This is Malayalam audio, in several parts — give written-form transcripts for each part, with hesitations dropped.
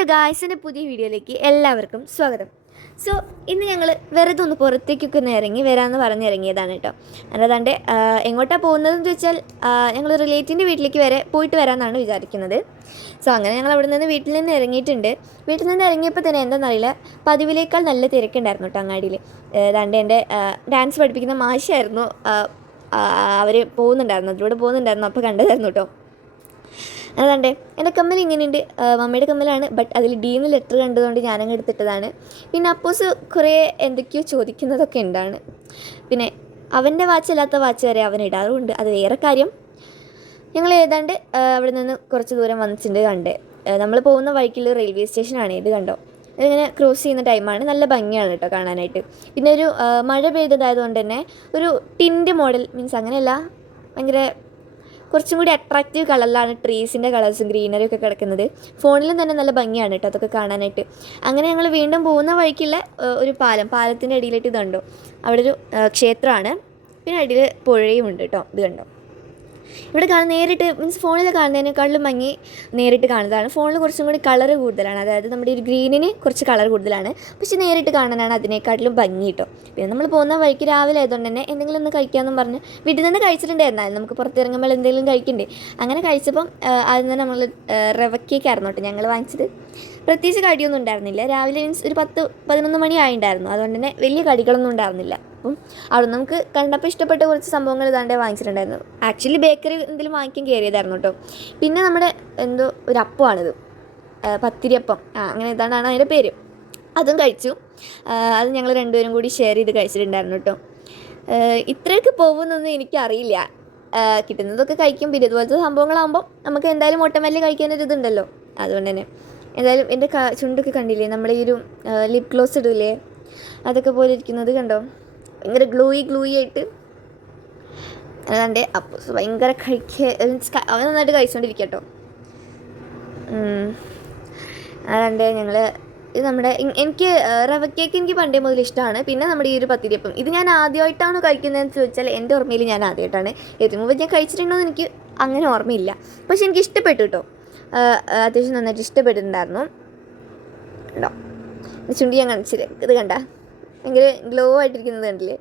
ഹലോ ഗായ്സിൻ്റെ പുതിയ വീഡിയോയിലേക്ക് എല്ലാവർക്കും സ്വാഗതം. സോ ഇന്ന് ഞങ്ങൾ വെറുതെ ഒന്ന് പുറത്തേക്കൊക്കെ ഒന്ന് ഇറങ്ങി വരാമെന്ന് പറഞ്ഞിറങ്ങിയതാണ് കേട്ടോ. അല്ലാതാണ്ട് എങ്ങോട്ടാണ് പോകുന്നതെന്ന് ചോദിച്ചാൽ ഞങ്ങൾ റിലേറ്റീവിൻ്റെ വീട്ടിലേക്ക് വരെ പോയിട്ട് വരാമെന്നാണ് വിചാരിക്കുന്നത്. സോ അങ്ങനെ ഞങ്ങൾ അവിടെ നിന്ന് വീട്ടിൽ നിന്ന് ഇറങ്ങിയിട്ടുണ്ട്. വീട്ടിൽ നിന്ന് ഇറങ്ങിയപ്പോൾ തന്നെ എന്താണെന്നറിയില്ല, പതിവിലേക്കാൾ നല്ല തിരക്കുണ്ടായിരുന്നു കേട്ടോ അങ്ങാടിയിൽ. ദാണ്ട് എൻ്റെ ഡാൻസ് പഠിപ്പിക്കുന്ന മാഷായിരുന്നു, അവർ പോകുന്നുണ്ടായിരുന്നു, അതിലൂടെ പോകുന്നുണ്ടായിരുന്നു, അപ്പോൾ കണ്ടതായിരുന്നു കേട്ടോ. അതുകൊണ്ട് എൻ്റെ കമ്മൽ ഇങ്ങനെയുണ്ട്, മമ്മിയുടെ കമ്മലാണ്, ബട്ട് അതിൽ ഡീന്ന് ലെറ്റർ കണ്ടതുകൊണ്ട് ഞാനങ്ങ് എടുത്തിട്ടതാണ്. പിന്നെ അപ്പോസ് കുറേ എന്തൊക്കെയോ ചോദിക്കുന്നതൊക്കെ ഉണ്ടാണ്. പിന്നെ അവൻ്റെ വാച്ചല്ലാത്ത വാച്ച് വരെ അവൻ ഇടാറുമുണ്ട്, അത് വേറെ കാര്യം. ഞങ്ങൾ ഏതാണ്ട് അവിടെ നിന്ന് കുറച്ച് ദൂരം വന്നിട്ടുണ്ട്. കണ്ട് നമ്മൾ പോകുന്ന വഴിക്കുള്ള റെയിൽവേ സ്റ്റേഷനാണ് ഇത്, കണ്ടോ. ഇതിങ്ങനെ ക്രോസ് ചെയ്യുന്ന ടൈമാണ്, നല്ല ഭംഗിയാണ് കേട്ടോ കാണാനായിട്ട്. പിന്നെ ഒരു മഴ പെയ്തതായതുകൊണ്ട് തന്നെ ഒരു ടിൻറ്റ് മോഡൽ, മീൻസ് അങ്ങനെയല്ല, ഭയങ്കര കുറച്ചും കൂടി അട്രാക്റ്റീവ് കളറിലാണ് ട്രീസിൻ്റെ കളേഴ്സും ഗ്രീനറി ഒക്കെ കിടക്കുന്നത്. ഫോണിലും തന്നെ നല്ല ഭംഗിയാണ് കേട്ടോ അതൊക്കെ കാണാനായിട്ട്. അങ്ങനെ ഞങ്ങൾ വീണ്ടും പോകുന്ന വഴിക്കുള്ള ഒരു പാലത്തിൻ്റെ അടിയിലായിട്ട് ഇതുണ്ടോ, അവിടെ ഒരു ക്ഷേത്രമാണ്, പിന്നെ അടിയിൽ പുഴയും ഉണ്ട് കേട്ടോ. ഇത് കണ്ടോ, ഇവിടെ നേരിട്ട് മീൻസ് ഫോണിൽ കാണുന്നതിനേക്കാളും ഭംഗി നേരിട്ട് കാണുന്നതാണ്. ഫോണിൽ കുറച്ചും കൂടി കളർ കൂടുതലാണ്, അതായത് നമ്മുടെ ഒരു ഗ്രീനിന് കുറച്ച് കളർ കൂടുതലാണ്, പക്ഷെ നേരിട്ട് കാണാനാണ് അതിനേക്കാട്ടിലും ഭംഗി കേട്ടോ. പിന്നെ നമ്മൾ പോകുന്ന വഴിക്ക് രാവിലെ ആയതുകൊണ്ട് തന്നെ എന്തെങ്കിലും ഒന്ന് കഴിക്കാമെന്നും പറഞ്ഞ് വീട്ടിൽ നിന്ന് കഴിച്ചിട്ടുണ്ടായിരുന്നാലും നമുക്ക് പുറത്തിറങ്ങുമ്പോൾ എന്തെങ്കിലും കഴിക്കണ്ടേ. അങ്ങനെ കഴിച്ചപ്പം അതിൽ നിന്ന് നമ്മൾ റവ കേക്കായിരുന്നു കേട്ടോ ഞങ്ങൾ വാങ്ങിച്ചത്. പ്രത്യേകിച്ച് കടിയൊന്നും ഉണ്ടായിരുന്നില്ല. രാവിലെ മീൻസ് ഒരു 10-11 മണി ആയിട്ടുണ്ടായിരുന്നു, അതുകൊണ്ട് തന്നെ വലിയ കടികളൊന്നും ഉണ്ടായിരുന്നില്ല. അപ്പം അവിടെ നമുക്ക് കണ്ടപ്പോൾ ഇഷ്ടപ്പെട്ട കുറച്ച് സംഭവങ്ങൾ ഇതാണ്ടേ വാങ്ങിച്ചിട്ടുണ്ടായിരുന്നു. ആക്ച്വലി ബേക്കറി എന്തെങ്കിലും വാങ്ങിക്കാൻ കയറിയതായിരുന്നു കേട്ടോ. പിന്നെ നമ്മുടെ എന്തോ ഒരു അപ്പമാണിത്, പത്തിരിയപ്പം, അങ്ങനെ ഇതാണ് അതിൻ്റെ പേര്. അതും കഴിച്ചു. അത് ഞങ്ങൾ രണ്ടുപേരും കൂടി ഷെയർ ചെയ്ത് കഴിച്ചിട്ടുണ്ടായിരുന്നു കേട്ടോ. ഇത്രയൊക്കെ പോകുമെന്നൊന്നും എനിക്കറിയില്ല. കിട്ടുന്നതൊക്കെ കഴിക്കും. പിന്നെ ഇതുപോലത്തെ സംഭവങ്ങളാകുമ്പോൾ നമുക്ക് എന്തായാലും ഒട്ടമല്ലി കഴിക്കാനൊരിതുണ്ടല്ലോ, അതുകൊണ്ട് തന്നെ. എന്തായാലും എൻ്റെ ചുണ്ടൊക്കെ കണ്ടില്ലേ, നമ്മുടെ ഈ ഒരു ലിപ് ഗ്ലോസ് ഇടില്ലേ, അതൊക്കെ പോലെ ഇരിക്കുന്നത് കണ്ടോ, ഭയങ്കര ഗ്ലൂയി ആയിട്ട്. അതുകൊണ്ട് അപ്പോൾ ഭയങ്കര അവൻ നന്നായിട്ട് കഴിച്ചുകൊണ്ടിരിക്കുക കേട്ടോ. അതുകൊണ്ട് ഞങ്ങൾ ഇത് നമ്മുടെ എനിക്ക് റവ കേക്ക് എനിക്ക് പണ്ടേ മുതൽ ഇഷ്ടമാണ്. പിന്നെ നമ്മുടെ ഈ ഒരു പത്തിരിയപ്പം, ഇത് ഞാൻ ആദ്യമായിട്ടാണ് കഴിക്കുന്നതെന്ന് ചോദിച്ചാൽ എൻ്റെ ഓർമ്മയിൽ ഞാൻ ആദ്യമായിട്ടാണ്. ഇതിനു മുമ്പ് ഞാൻ കഴിച്ചിട്ടുണ്ടോ എന്ന് എനിക്ക് അങ്ങനെ ഓർമ്മയില്ല, പക്ഷെ എനിക്ക് ഇഷ്ടപ്പെട്ടു കേട്ടോ. അത്യാവശ്യം നന്നായിട്ട് ഇഷ്ടപ്പെട്ടിട്ടുണ്ടായിരുന്നു കേട്ടോ. ചുണ്ടി ഞാൻ കാണിച്ചില്ലേ, ഇത് കണ്ട ഭയങ്കര ഗ്ലോ ആയിട്ടിരിക്കുന്നത് കണ്ടില്ലേ.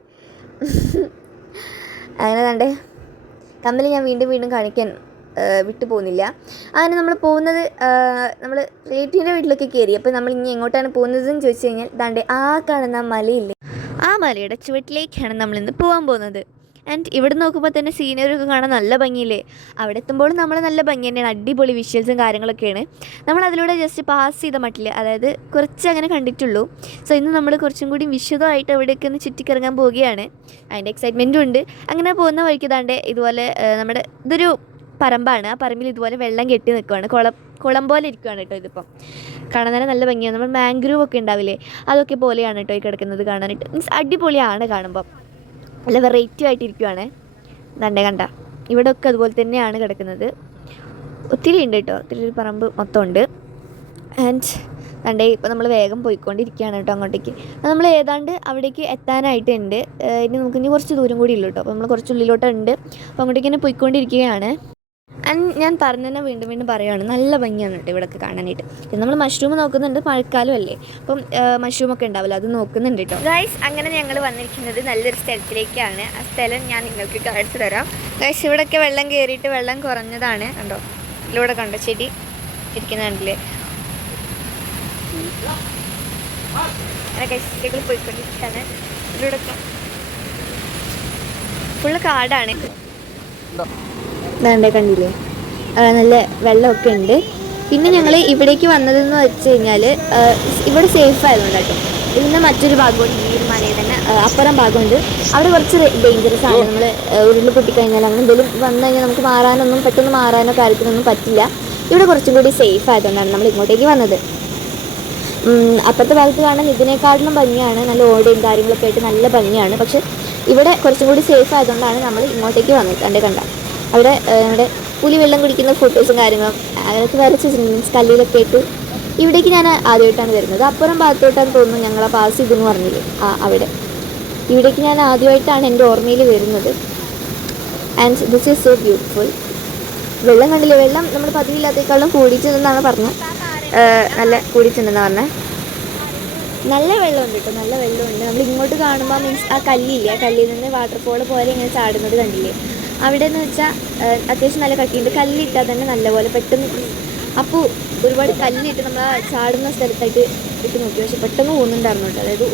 അങ്ങനെ കണ്ടേ കമ്മൽ ഞാൻ വീണ്ടും കാണിക്കാൻ വിട്ടു പോകുന്നില്ല. അങ്ങനെ നമ്മൾ പോകുന്നത് നമ്മൾ റിലേറ്റീവിൻ്റെ വീട്ടിലൊക്കെ കയറി. അപ്പോൾ നമ്മൾ ഇനി എങ്ങോട്ടാണ് പോകുന്നതെന്ന് ചോദിച്ചു കഴിഞ്ഞാൽ ദാണ്ടേ ആ കാണുന്ന മലയില്ലേ, ആ മലയുടെ ചുവട്ടിലേക്കാണ് നമ്മളിന്ന് പോകാൻ പോകുന്നത്. ആൻഡ് ഇവിടെ നോക്കുമ്പോൾ തന്നെ സീനറി ഒക്കെ കാണാൻ നല്ല ഭംഗിയില്ലേ. അവിടെ എത്തുമ്പോൾ നമ്മൾ നല്ല ഭംഗി തന്നെയാണ്, അടിപൊളി വിഷ്വൽസും കാര്യങ്ങളൊക്കെയാണ്. നമ്മൾ അതിലൂടെ ജസ്റ്റ് പാസ് ചെയ്ത മട്ടില്ല, അതായത് കുറച്ച് അങ്ങനെ കണ്ടിട്ടുള്ളൂ. സോ ഇന്ന് നമ്മൾ കുറച്ചും കൂടി വിശദമായിട്ട് അവിടെയൊക്കെ ഒന്ന് ചുറ്റിക്കിറങ്ങാൻ പോവുകയാണ്. അതിൻ്റെ എക്സൈറ്റ്മെൻറ്റും ഉണ്ട്. അങ്ങനെ പോകുന്ന വഴിക്ക് താണ്ട് ഇതുപോലെ നമ്മുടെ ഇതൊരു പറമ്പാണ്, ആ പറമ്പിൽ ഇതുപോലെ വെള്ളം കെട്ടി നിൽക്കുവാണ്, കുളം പോലെ ഇരിക്കുകയാണ് കേട്ടോ. ഇതിപ്പം കാണാൻ തന്നെ നല്ല ഭംഗിയാണ്. നമ്മൾ മാംഗ്രൂവ് ഒക്കെ ഉണ്ടാവില്ലേ, അതൊക്കെ പോലെയാണ് കേട്ടോ ഈ കിടക്കുന്നത് കാണാനായിട്ട്. മീൻസ് അടിപൊളിയാണ് കാണുമ്പം, നല്ല വെറൈറ്റി ആയിട്ടിരിക്കുവാണ്. കണ്ട ഇവിടെ ഒക്കെ അതുപോലെ തന്നെയാണ് കിടക്കുന്നത്. ഒത്തിരി ഉണ്ട് കേട്ടോ, ഒത്തിരി ഒരു പറമ്പ് മൊത്തം ഉണ്ട്. ആൻഡ് ഇപ്പോൾ നമ്മൾ വേഗം പോയിക്കൊണ്ടിരിക്കുകയാണ് കേട്ടോ അങ്ങോട്ടേക്ക്. നമ്മൾ ഏതാണ്ട് അവിടേക്ക് എത്താനായിട്ടുണ്ട്. ഇനി നമുക്ക് ഇനി കുറച്ച് ദൂരം കൂടി ഉള്ളൂ കേട്ടോ. അപ്പോൾ നമ്മൾ കുറച്ച് ഉള്ളിലോട്ടുണ്ട്. അപ്പോൾ അങ്ങോട്ടേക്ക് തന്നെ പോയിക്കൊണ്ടിരിക്കുകയാണ്. ആൻഡ് ഞാൻ പറഞ്ഞതന്നെ വീണ്ടും പറയുകയാണ്, നല്ല ഭംഗിയാണ് കേട്ടോ ഇവിടെയൊക്കെ കാണാനായിട്ട്. പിന്നെ നമ്മൾ മഷ്റൂം നോക്കുന്നുണ്ട്, മഴക്കാലം അല്ലേ, അപ്പം മഷ്റൂമൊക്കെ ഉണ്ടാവില്ല, അത് നോക്കുന്നുണ്ട് കേട്ടോ. ഗൈസ് അങ്ങനെ ഞങ്ങൾ വന്നിരിക്കുന്നത് നല്ലൊരു സ്ഥലത്തിലേക്കാണ്. ആ സ്ഥലം ഞാൻ നിങ്ങൾക്ക് കാണിച്ചു തരാം. ഗൈസ് ഇവിടെയൊക്കെ വെള്ളം കയറിയിട്ട് വെള്ളം കുറഞ്ഞതാണ് കണ്ടോ. ഇതിലൂടെ കണ്ടോ ചെടി ഇരിക്കുന്നുണ്ടല്ലേ. അങ്ങനെ ഗൈസ് ചെടികൾ പോയിക്കൊണ്ടിരിക്കുകയാണ്. ഇതിലൂടെയൊക്കെ ഫുള്ള് കാടാണ്. ദാണ്ടേ കണ്ടില്ലേ, നല്ല വെള്ളമൊക്കെ ഉണ്ട്. പിന്നെ ഞങ്ങൾ ഇവിടേക്ക് വന്നതെന്ന് വെച്ച് കഴിഞ്ഞാൽ ഇവിടെ സേഫ് ആയതുകൊണ്ട് കേട്ടോ. ഇതിൻ്റെ മറ്റൊരു ഭാഗമുണ്ട്, ഈ ഒരു മലയിൽ തന്നെ അപ്പുറം ഭാഗമുണ്ട്, അവിടെ കുറച്ച് ഡേഞ്ചറസ് ആണ്. നമ്മൾ ഉരുൾ പൊട്ടിക്കഴിഞ്ഞാൽ അങ്ങനെ എന്തെങ്കിലും വന്നു കഴിഞ്ഞാൽ നമുക്ക് പെട്ടെന്ന് മാറാനോ കാര്യത്തിനൊന്നും പറ്റില്ല. ഇവിടെ കുറച്ചും കൂടി സേഫ് ആയതുകൊണ്ടാണ് നമ്മൾ ഇങ്ങോട്ടേക്ക് വന്നത്. അപ്പുറത്തെ ഭാഗത്ത് കാണാൻ ഇതിനേക്കാട്ടിലും ഭംഗിയാണ്, നല്ല ഓടയും കാര്യങ്ങളൊക്കെ ആയിട്ട് നല്ല ഭംഗിയാണ്. പക്ഷേ ഇവിടെ കുറച്ചും കൂടി സേഫ് ആയതുകൊണ്ടാണ് നമ്മൾ ഇങ്ങോട്ടേക്ക് വന്നത്. കണ്ട അവിടെ നമ്മുടെ പുലി വെള്ളം കുടിക്കുന്ന ഫോട്ടോസും കാര്യങ്ങളും അതൊക്കെ വരച്ച് മീൻസ് കല്ലിലൊക്കെ ആയിട്ട്. ഇവിടേക്ക് ഞാൻ ആദ്യമായിട്ടാണ് വരുന്നത്, അപ്പുറം ഭാഗത്തോട്ടാണ് തോന്നുന്നു ഞങ്ങളെ പാസ് ചെയ്തെന്ന് പറഞ്ഞില്ലേ, അവിടെ. ഇവിടേക്ക് ഞാൻ ആദ്യമായിട്ടാണ് എൻ്റെ ഓർമ്മയിൽ വരുന്നത്. And this is so beautiful. വെള്ളം കണ്ടില്ലേ, വെള്ളം നമ്മൾ പതിവില്ലാത്തേക്കാളും കൂടിച്ചതെന്നാണ് പറഞ്ഞത്. നല്ല കൂടിയിട്ടുണ്ടെന്ന് പറഞ്ഞത്. നല്ല വെള്ളമുണ്ട് കേട്ടോ, നല്ല വെള്ളമുണ്ട്. നമ്മൾ ഇങ്ങോട്ട് കാണുമ്പോൾ മീൻസ് ആ കല്ലില്ലേ, ആ കല്ലിൽ നിന്ന് വാട്ടർഫോൾ പോലെ ഇങ്ങനെ ചാടുന്നത് കണ്ടില്ലേ, അവിടെ എന്ന് വെച്ചാൽ അത്യാവശ്യം നല്ല കട്ടിയുണ്ട്. കല്ലിട്ടാൽ തന്നെ നല്ലപോലെ പെട്ടെന്ന്. അപ്പോൾ ഒരുപാട് കല്ലിട്ട് നമ്മൾ ആ ചാടുന്ന സ്ഥലത്തായിട്ട് ഇട്ട് നോക്കി, പക്ഷെ പെട്ടെന്ന് പോകുന്നുണ്ടായിരുന്നു കേട്ടോ. അതായത്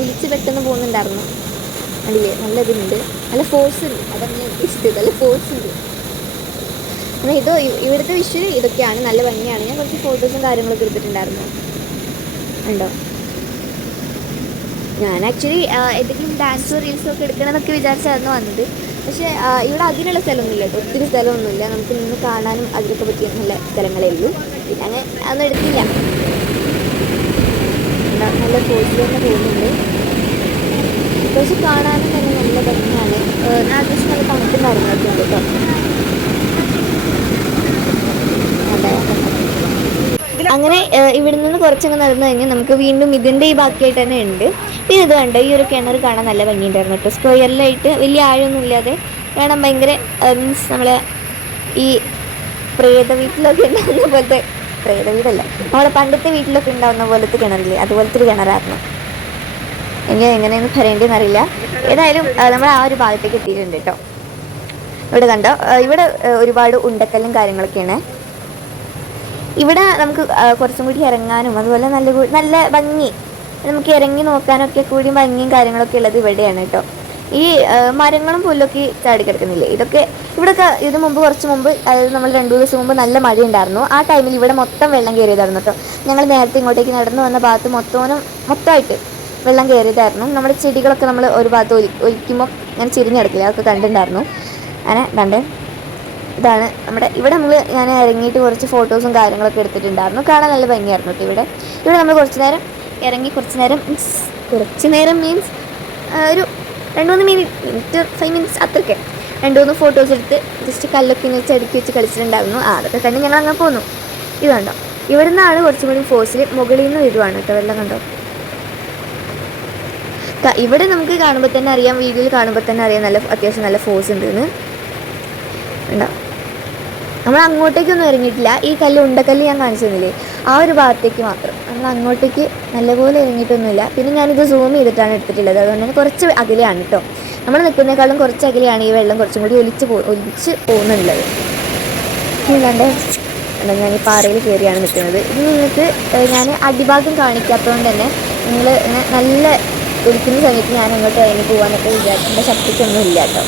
ഒലിച്ച് പെട്ടെന്ന് പോകുന്നുണ്ടായിരുന്നു. അതില്ലേ നല്ല ഇതുണ്ട്, നല്ല ഫോഴ്സ് ഉണ്ട്. അതാണ് ഞാൻ ഉദ്ദേശിച്ചത്, നല്ല ഫോഴ്സ് ഉണ്ട്. എന്നാൽ ഇവിടുത്തെ വിഷ്വൽ ഇതൊക്കെയാണ്, നല്ല ഭംഗിയാണ്. ഞാൻ കുറച്ച് ഫോട്ടോസും കാര്യങ്ങളൊക്കെ എടുത്തിട്ടുണ്ടായിരുന്നു ഉണ്ടോ. ഞാൻ ആക്ച്വലി എന്തെങ്കിലും ഡാൻസോ റീൽസോ ഒക്കെ എടുക്കണമെന്നൊക്കെ വിചാരിച്ചായിരുന്നു വന്നത്. പക്ഷേ ഇവിടെ അതിനുള്ള സ്ഥലമൊന്നുമില്ല കേട്ടോ, ഒത്തിരി സ്ഥലമൊന്നുമില്ല. നമുക്ക് നിന്ന് കാണാനും അതിലൊക്കെ പറ്റിയ നല്ല സ്ഥലങ്ങളേ ഉള്ളൂ. പിന്നെ അങ്ങനെ അതൊന്നും എടുത്തില്ല. നല്ല ഫോഴ്സിൽ തന്നെ പോകുന്നുണ്ട്. പക്ഷെ കാണാനും തന്നെ നല്ല ഭംഗിയാണ്. ഞാൻ അത്യാവശ്യം നല്ല തണുപ്പും കാര്യങ്ങളൊക്കെ ഉണ്ട് കേട്ടോ. അങ്ങനെ ഇവിടെ നിന്ന് കുറച്ചങ്ങ് നടന്നു കഴിഞ്ഞാൽ നമുക്ക് വീണ്ടും ഇതിൻ്റെ ഈ ബാക്കിയായിട്ട് തന്നെ ഉണ്ട്. പിന്നെ ഇത് കണ്ടോ, ഈ ഒരു കിണർ കാണാൻ നല്ല ഭംഗിയുണ്ടായിരുന്നു കേട്ടോ. സ്ക്വയറിലായിട്ട് വലിയ ആഴമൊന്നും ഇല്ലാതെ കാണാൻ ഭയങ്കര മീൻസ് നമ്മൾ ഈ പ്രേത വീട്ടിലൊക്കെ ഉണ്ടാകുന്ന പോലത്തെ, പ്രേത വീടല്ല, നമ്മളെ പണ്ടത്തെ വീട്ടിലൊക്കെ ഉണ്ടാകുന്ന പോലത്തെ കിണറില്ലേ, അതുപോലത്തെ ഒരു കിണറായിരുന്നു. എനിക്ക് എങ്ങനെയൊന്നും പറയേണ്ടതെന്ന് അറിയില്ല. ഏതായാലും നമ്മൾ ആ ഒരു ഭാഗത്തേക്ക് എത്തിയിട്ടുണ്ട് കേട്ടോ. ഇവിടെ കണ്ടോ, ഇവിടെ ഒരുപാട് ഉണ്ടക്കല്ലും കാര്യങ്ങളൊക്കെയാണ്. ഇവിടെ നമുക്ക് കുറച്ചും കൂടി ഇറങ്ങാനും അതുപോലെ നല്ല ഭംഗി, നമുക്ക് ഇറങ്ങി നോക്കാനൊക്കെ കൂടി ഭംഗിയും കാര്യങ്ങളൊക്കെ ഉള്ളത് ഇവിടെയാണ് കേട്ടോ. ഈ മരങ്ങളും പുല്ലൊക്കെ ചാടിക്കിടക്കുന്നില്ലേ, ഇതൊക്കെ ഇവിടെയൊക്കെ ഇത് കുറച്ച് മുമ്പ്, അതായത് നമ്മൾ 2 ദിവസം മുമ്പ് നല്ല മഴ ഉണ്ടായിരുന്നു. ആ ടൈമിൽ ഇവിടെ മൊത്തം വെള്ളം കയറിയതായിരുന്നു കേട്ടോ. ഞങ്ങൾ നേരത്തെ ഇങ്ങോട്ടേക്ക് നടന്നു വന്ന ഭാഗത്ത് മൊത്തമായിട്ട് വെള്ളം കയറിയതായിരുന്നു. നമ്മുടെ ചെടികളൊക്കെ നമ്മൾ ഒരു ഭാഗത്ത് ഒലിക്കുമ്പോൾ ഞാൻ ചിരിഞ്ഞെടുക്കില്ല, അതൊക്കെ കണ്ടിട്ടുണ്ടായിരുന്നു. അങ്ങനെ കണ്ടേ, ഇതാണ് നമ്മുടെ ഇവിടെ ഞാൻ ഇറങ്ങിയിട്ട് കുറച്ച് ഫോട്ടോസും കാര്യങ്ങളൊക്കെ എടുത്തിട്ടുണ്ടായിരുന്നു. കാണാൻ നല്ല ഭംഗിയായിരുന്നു കേട്ടോ. ഇവിടെ നമ്മൾ കുറച്ച് നേരം മീൻസ് ഒരു 2-3 മിനിറ്റ് 5 മിനിറ്റ്സ് അത്രയ്ക്ക് 2-3 ഫോട്ടോസ് എടുത്ത് ജസ്റ്റ് കല്ലൊക്കെ ഇങ്ങനെ ചടുക്കി വെച്ച് കളിച്ചിട്ടുണ്ടായിരുന്നു. അതൊക്കെ കണ്ട് ഞങ്ങൾ അങ്ങനെ പോന്നു. ഇത് കണ്ടോ, ഇവിടെ നിന്നാണ് കുറച്ചും കൂടി ഫോഴ്സിൽ മുകളിൽ നിന്ന് വരുവാണ് കേട്ടോ വെള്ളം. കണ്ടോ, ഇവിടെ നമുക്ക് കാണുമ്പോൾ തന്നെ അറിയാം, വീഡിയോയിൽ കാണുമ്പോൾ തന്നെ അറിയാം അത്യാവശ്യം നല്ല ഫോഴ്സ് ഉണ്ടെന്ന്. ഉണ്ടോ, നമ്മൾ അങ്ങോട്ടേക്കൊന്നും ഇറങ്ങിയിട്ടില്ല. ഈ ഉണ്ടക്കല്ല് ഞാൻ കാണിച്ചു തന്നില്ലേ, ആ ഒരു ഭാഗത്തേക്ക് മാത്രം. നമ്മൾ അങ്ങോട്ടേക്ക് നല്ലപോലെ ഇറങ്ങിയിട്ടൊന്നുമില്ല. പിന്നെ ഞാനിത് സൂം ചെയ്തിട്ടാണ് എടുത്തിട്ടുള്ളത്, അതുകൊണ്ട് തന്നെ കുറച്ച് അകലെയാണ് കേട്ടോ. നമ്മൾ നിൽക്കുന്നതിനേക്കാളും കുറച്ച് അകലെയാണ് ഈ വെള്ളം കുറച്ചും കൂടി ഒലിച്ച് പോകുന്നുള്ളത്. അല്ലാണ്ട് ഞാൻ ഈ പാറയിൽ കയറിയാണ് നിൽക്കുന്നത്. ഇത് നിങ്ങൾക്ക് ഞാൻ അടിഭാഗം കാണിക്കാത്തതുകൊണ്ട് തന്നെ നിങ്ങൾ നല്ല ഒലിക്കുന്ന സമയത്ത് ഞാൻ അങ്ങോട്ട് ഇറങ്ങി പോകാനൊക്കെ വിചാരിക്കേണ്ട ശക്തിക്കൊന്നും ഇല്ല കേട്ടോ.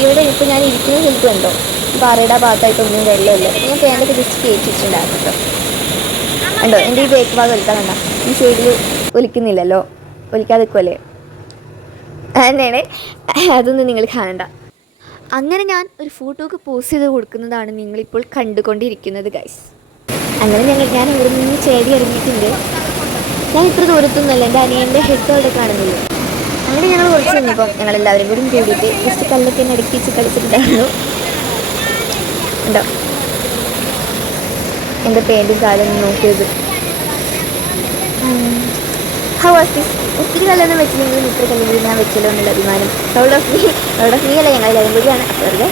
ഇവിടെ ഇപ്പോൾ ഞാൻ ഇരിക്കുന്ന സ്ഥലത്ത് കണ്ടോ, പാറയുടെ ഭാഗത്തായിട്ടൊന്നും വെള്ളമില്ല. ഞാൻ ഫാനൊക്കെ ജസ്റ്റ് കയറ്റിയിട്ടുണ്ടായിരുന്നു കേട്ടോ. കണ്ടോ, എൻ്റെ ഈ ബേക്ക് ഭാഗം ഒലിക്കാൻ കണ്ട, ഈ സൈഡിൽ ഒലിക്കുന്നില്ലല്ലോ, ഒലിക്കാതെ നിൽക്കുമല്ലേ, തന്നെയാണ്. അതൊന്നും നിങ്ങൾ കാണണ്ട. അങ്ങനെ ഞാൻ ഒരു ഫോട്ടോക്ക് പോസ്റ്റ് ചെയ്ത് കൊടുക്കുന്നതാണ് നിങ്ങളിപ്പോൾ കണ്ടുകൊണ്ടിരിക്കുന്നത് ഗൈസ്. അങ്ങനെ ഞാൻ ഇവിടെ നിന്ന് ചേടി ഇറങ്ങിയിട്ടുണ്ട്. ഞാൻ ഇത്ര ദൂരത്തൊന്നുമല്ല, എൻ്റെ അനിയൻ്റെ ഹെഡ് അവിടെ കാണുന്നില്ല. അങ്ങനെ ഞങ്ങൾ കുറച്ച് കഴിഞ്ഞപ്പോൾ ഞങ്ങളെല്ലാവരും കൂടി കൂടിയിട്ട് ജസ്റ്റ് കല്ലൊക്കെ ഇടയ്ക്ക് വെച്ച് കളിച്ചിട്ടുണ്ടായിരുന്നു. ഉണ്ടോ, എൻ്റെ പെയിൻറ്റും കാലൊന്നും നോക്കിയത്. How was this? ഒത്തിരി കല്ലൊന്നും വെച്ചില്ലെങ്കിലും ഇത്ര കല്ലുകൾ ഞാൻ വെച്ചല്ലോ എന്നുള്ള അഭിമാനം. പ്രൗഡ് ഓഫ് മീ അല്ല, ഞങ്ങളെല്ലാവരും കൂടിയാണ് വെറുതെ.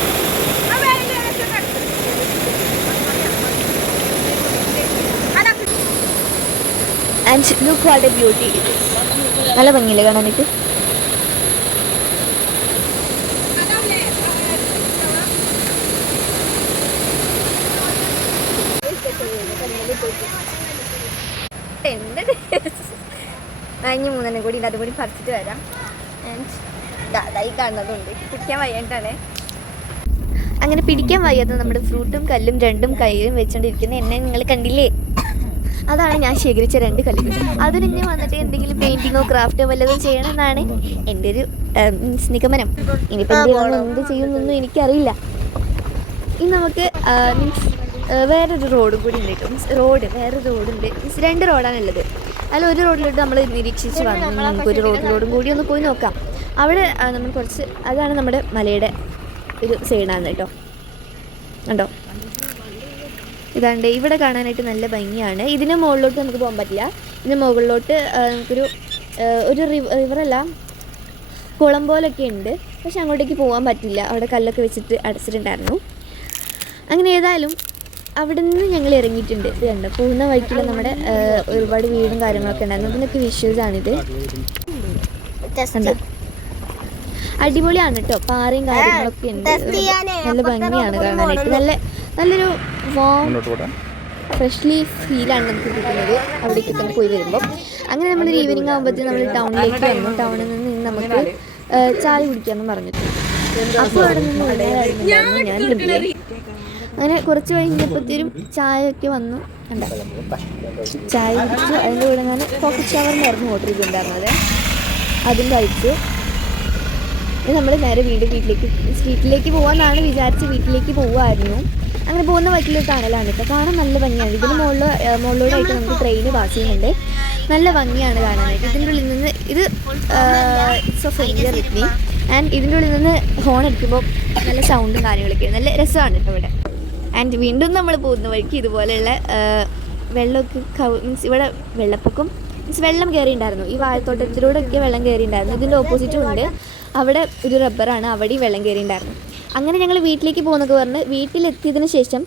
And look what A beauty. നല്ല ഭംഗിയില്ലേ കാണാനായിട്ട്. ഇനി 3 കൂടി അതും കൂടി പറിച്ചിട്ട് വരാം. ആൻഡ് ഈ കാണുന്നതുണ്ട്, പിടിക്കാൻ വയ്യാണ്ടാണ്. അങ്ങനെ പിടിക്കാൻ വയ്യാത്ത നമ്മുടെ ഫ്രൂട്ടും കല്ലും രണ്ടും കയ്യിലും വെച്ചുകൊണ്ടിരിക്കുന്ന എന്നെ നിങ്ങൾ കണ്ടില്ലേ, അതാണ് ഞാൻ ശേഖരിച്ച 2 കല്ലുകൾ. അതിന് വന്നിട്ട് എന്തെങ്കിലും പെയിൻറ്റിങ്ങോ ക്രാഫ്റ്റോ വല്ലതും ചെയ്യണമെന്നാണ് എൻ്റെ ഒരു നിഗമനം. ഇനിയിപ്പോൾ എന്ത് ചെയ്യുന്നൊന്നും എനിക്കറിയില്ല. ഇനി നമുക്ക് മീൻസ് വേറൊരു റോഡും കൂടി ഉണ്ട് കേട്ടോ. വേറൊരു റോഡുണ്ട്. 2 റോഡാണുള്ളത്. അതിൽ ഒരു റോഡിലോട്ട് നമ്മൾ നിരീക്ഷിച്ച് വന്നു. നമുക്കൊരു റോഡും കൂടി ഒന്ന് പോയി നോക്കാം. അവിടെ നമ്മൾ കുറച്ച്, അതാണ് നമ്മുടെ മലയുടെ ഒരു സൈഡാണ് കേട്ടോ. കണ്ടോ, ഇതാണ്ട് ഇവിടെ കാണാനായിട്ട് നല്ല ഭംഗിയാണ്. ഇതിന് മുകളിലോട്ട് നമുക്ക് പോകാൻ പറ്റില്ല. ഇതിന് മുകളിലോട്ട് നമുക്കൊരു റിവറല്ല, കുളം പോലൊക്കെ ഉണ്ട്. പക്ഷെ അങ്ങോട്ടേക്ക് പോകാൻ പറ്റില്ല, അവിടെ കല്ലൊക്കെ വെച്ചിട്ട് അടച്ചിട്ടുണ്ടായിരുന്നു. അങ്ങനെ ഏതായാലും അവിടെ നിന്ന് ഞങ്ങൾ ഇറങ്ങിയിട്ടുണ്ട്. ഇത് കണ്ടോ, പോകുന്ന വഴിക്കുള്ള നമ്മുടെ ഒരുപാട് വീടും കാര്യങ്ങളൊക്കെ ഉണ്ടായിരുന്നു. അതിനൊക്കെ വിഷ്വൽസാണിത്. എന്താ അടിപൊളിയാണ് കേട്ടോ, പാറയും കാര്യങ്ങളൊക്കെ ഉണ്ട്. നല്ല ഭംഗിയാണ് കാണാനായിട്ട്. നല്ലൊരു ഫ്രഷ്ലി ഫീലാണ് നമുക്ക് കിട്ടുന്നത് അവിടേക്കൊക്കെ പോയി വരുമ്പോൾ. അങ്ങനെ നമ്മളൊരു ഈവനിങ് ആകുമ്പോഴത്തേക്കും നമ്മൾ ടൗണിലേക്ക് വന്നു. ടൗണിൽ നിന്ന് നമുക്ക് ചായ കുടിക്കാമെന്ന് പറഞ്ഞിട്ടുണ്ട്. അപ്പോൾ അവിടെ നിന്ന് വൈകുന്നേരമായിരുന്നു ഞാൻ കിട്ടിയത്. അങ്ങനെ കുറച്ച് കഴിഞ്ഞപ്പോഴത്തേനും ചായ ഒക്കെ വന്നു. കണ്ട ചായ കുടിച്ചു. അതിൻ്റെ കൂടെ ഞാൻ കോഫി ഷവറിനായിരുന്നു ഓർഡർ ചെയ്തിട്ടുണ്ടായിരുന്നത്. അതും കഴിച്ചു. നമ്മൾ നേരെ വീട്ടിലേക്ക് പോകാമെന്നാണ് വിചാരിച്ച് വീട്ടിലേക്ക് പോവുമായിരുന്നു. അങ്ങനെ പോകുന്ന വഴിയിലൊരു ടണലാണ് കേട്ടോ. കാണാൻ നല്ല ഭംഗിയാണ്. ഇതിന് മുകളിലൂടെയായിട്ട് നമുക്ക് ട്രെയിന് പാസ് ചെയ്യുന്നുണ്ട്. നല്ല ഭംഗിയാണ് കാണാനായിട്ട്. ഇതിൻ്റെ ഉള്ളിൽ നിന്ന് ഇത് it's of familiar with me. And ഇതിൻ്റെ ഉള്ളിൽ നിന്ന് ഹോൺ അടിക്കുമ്പോൾ നല്ല സൗണ്ടും കാര്യങ്ങളൊക്കെയാണ്. നല്ല രസമാണ് കേട്ടോ ഇവിടെ. ആൻഡ് വീണ്ടും നമ്മൾ പോകുന്ന വഴിക്ക് ഇതുപോലെയുള്ള വെള്ളമൊക്കെ മീൻസ് ഇവിടെ വെള്ളപ്പൊക്കം മീൻസ് വെള്ളം കയറിയിട്ടുണ്ടായിരുന്നു. ഈ വാഴത്തോട്ടത്തിലൂടെയൊക്കെ വെള്ളം കയറിയിട്ടുണ്ടായിരുന്നു. ഇതിൻ്റെ ഓപ്പോസിറ്റും ഉണ്ട്. അവിടെ ഒരു റബ്ബറാണ്, അവിടെയും വെള്ളം കയറിയിട്ടുണ്ടായിരുന്നു. അങ്ങനെ ഞങ്ങൾ വീട്ടിലേക്ക് പോകുന്നൊക്കെ പറഞ്ഞ് വീട്ടിലെത്തിയതിന് ശേഷം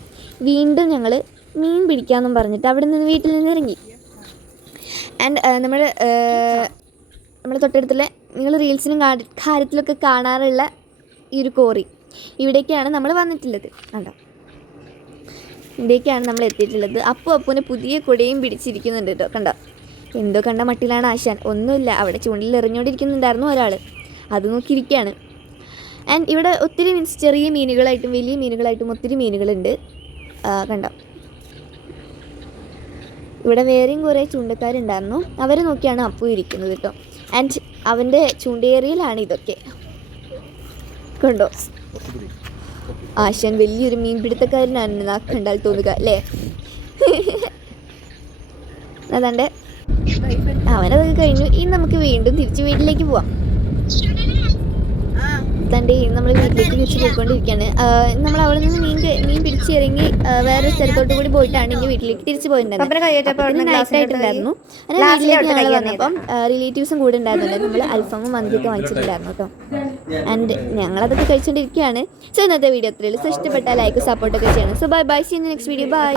വീണ്ടും ഞങ്ങൾ മീൻ പിടിക്കാമെന്നും പറഞ്ഞിട്ട് അവിടെ നിന്ന് വീട്ടിൽ നിന്ന് ഇറങ്ങി. ആൻഡ് നമ്മുടെ തൊട്ടടുത്തുള്ള നിങ്ങൾ റീൽസിനും കാര്യത്തിലൊക്കെ കാണാറുള്ള ഈ ഒരു കോറി, ഇവിടേക്കാണ് നമ്മൾ വന്നിട്ടുള്ളത്. കണ്ടോ, ഇവിടേക്കാണ് നമ്മൾ എത്തിയിട്ടുള്ളത്. അപ്പൂനെ പുതിയ കുടയും പിടിച്ചിരിക്കുന്നുണ്ട് കേട്ടോ. കണ്ടോ, എന്തോ കണ്ട മട്ടിലാണ് ആശാൻ. ഒന്നുമില്ല, അവിടെ ചൂണ്ടിൽ എറിഞ്ഞുകൊണ്ടിരിക്കുന്നുണ്ടായിരുന്നു ഒരാൾ, അത് നോക്കിയിരിക്കുകയാണ്. ആൻഡ് ഇവിടെ ഒത്തിരി മീൻസ് ചെറിയ മീനുകളായിട്ടും വലിയ മീനുകളായിട്ടും ഒത്തിരി മീനുകളുണ്ട്. കണ്ടോ, ഇവിടെ വേറെയും കുറേ ചൂണ്ടക്കാരുണ്ടായിരുന്നു. അവരെ നോക്കിയാണ് അപ്പു ഇരിക്കുന്നത് കേട്ടോ. ആൻഡ് അവൻ്റെ ചൂണ്ടേറിയലാണ് ഇതൊക്കെ. കണ്ടോ, ആശാൻ വലിയൊരു മീൻപിടുത്തക്കാരനാണ് കണ്ടാൽ തോന്നുക അല്ലേ? അതാണ്ട് അവനതൊക്കെ കഴിഞ്ഞു. ഇനി നമുക്ക് വീണ്ടും തിരിച്ച് വീട്ടിലേക്ക് പോവാം. തൻ്റെ നമ്മൾ വീട്ടിലേക്ക് തിരിച്ച് പോയിക്കൊണ്ടിരിക്കുകയാണ്. നമ്മൾ അവിടെ നിന്ന് മീൻ പിടിച്ചിറങ്ങി വേറെ സ്ഥലത്തോട്ട് കൂടി പോയിട്ടാണ് ഇനി വീട്ടിലേക്ക് തിരിച്ച് പോയിട്ടുണ്ടായിരുന്നു. നൈറ്റ് ആയിട്ടുണ്ടായിരുന്നു. അങ്ങനെ വീട്ടിലേക്ക് ഞങ്ങൾ വന്നപ്പം റിലേറ്റീവ്സും കൂടെ ഉണ്ടായിരുന്നുണ്ട്. നമ്മൾ അൽഫാമും മന്തിയൊക്കെ വാങ്ങിച്ചിട്ടുണ്ടായിരുന്നു കേട്ടോ. ആൻഡ് ഞങ്ങളതൊക്കെ കഴിച്ചുകൊണ്ടിരിക്കുകയാണ്. സോ ഇന്നത്തെ വീഡിയോ അത്രയുള്ളൂ. സോ ഇഷ്ടപ്പെട്ടാൽ ലൈക്ക് സപ്പോർട്ടൊക്കെ ചെയ്യണം. So bye see in the next video. By.